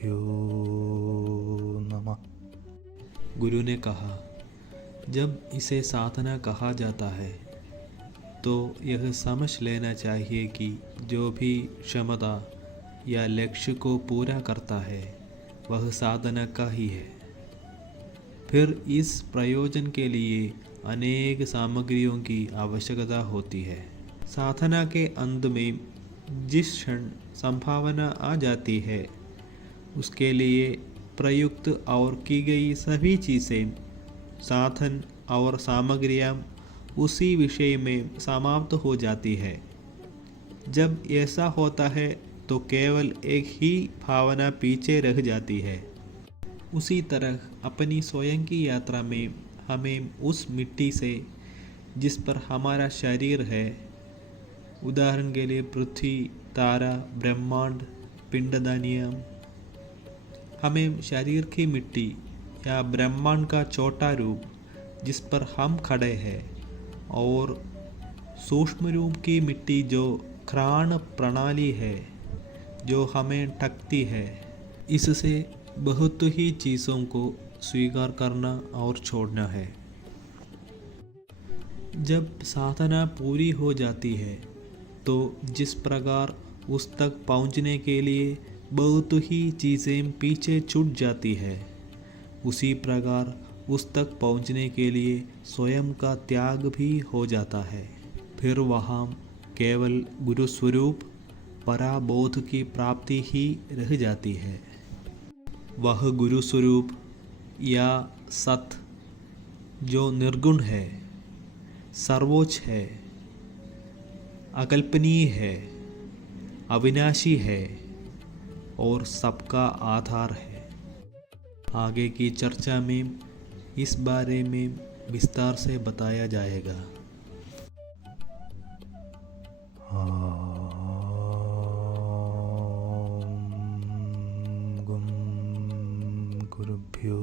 गुरुभ्यो नमः। गुरु ने कहा, जब इसे साधना कहा जाता है तो यह समझ लेना चाहिए कि जो भी क्षमता या लक्ष्य को पूरा करता है वह साधना का ही है। फिर इस प्रयोजन के लिए अनेक सामग्रियों की आवश्यकता होती है। साधना के अंत में जिस क्षण संभावना आ जाती है उसके लिए प्रयुक्त और की गई सभी चीज़ें, साधन और सामग्रियाँ उसी विषय में समाप्त हो जाती है। जब ऐसा होता है तो केवल एक ही भावना पीछे रह जाती है। उसी तरह अपनी स्वयं की यात्रा में हमें उस मिट्टी से जिस पर हमारा शरीर है, उदाहरण के लिए पृथ्वी, तारा, ब्रह्मांड, पिंडदानियाँ, हमें शरीर की मिट्टी या ब्रह्मांड का छोटा रूप जिस पर हम खड़े हैं और सूक्ष्म रूप की मिट्टी जो घ्राण प्रणाली है जो हमें ढकती है, इससे बहुत ही चीज़ों को स्वीकार करना और छोड़ना है। जब साधना पूरी हो जाती है तो जिस प्रकार उस तक पहुंचने के लिए बहुत ही चीज़ें पीछे छूट जाती है, उसी प्रकार उस तक पहुंचने के लिए स्वयं का त्याग भी हो जाता है। फिर वहाँ केवल गुरु स्वरूप पराबोध की प्राप्ति ही रह जाती है। वह गुरु स्वरूप या सत जो निर्गुण है, सर्वोच्च है, अकल्पनीय है, अविनाशी है और सबका आधार है। आगे की चर्चा में इस बारे में विस्तार से बताया जाएगा। गुरुभ्यो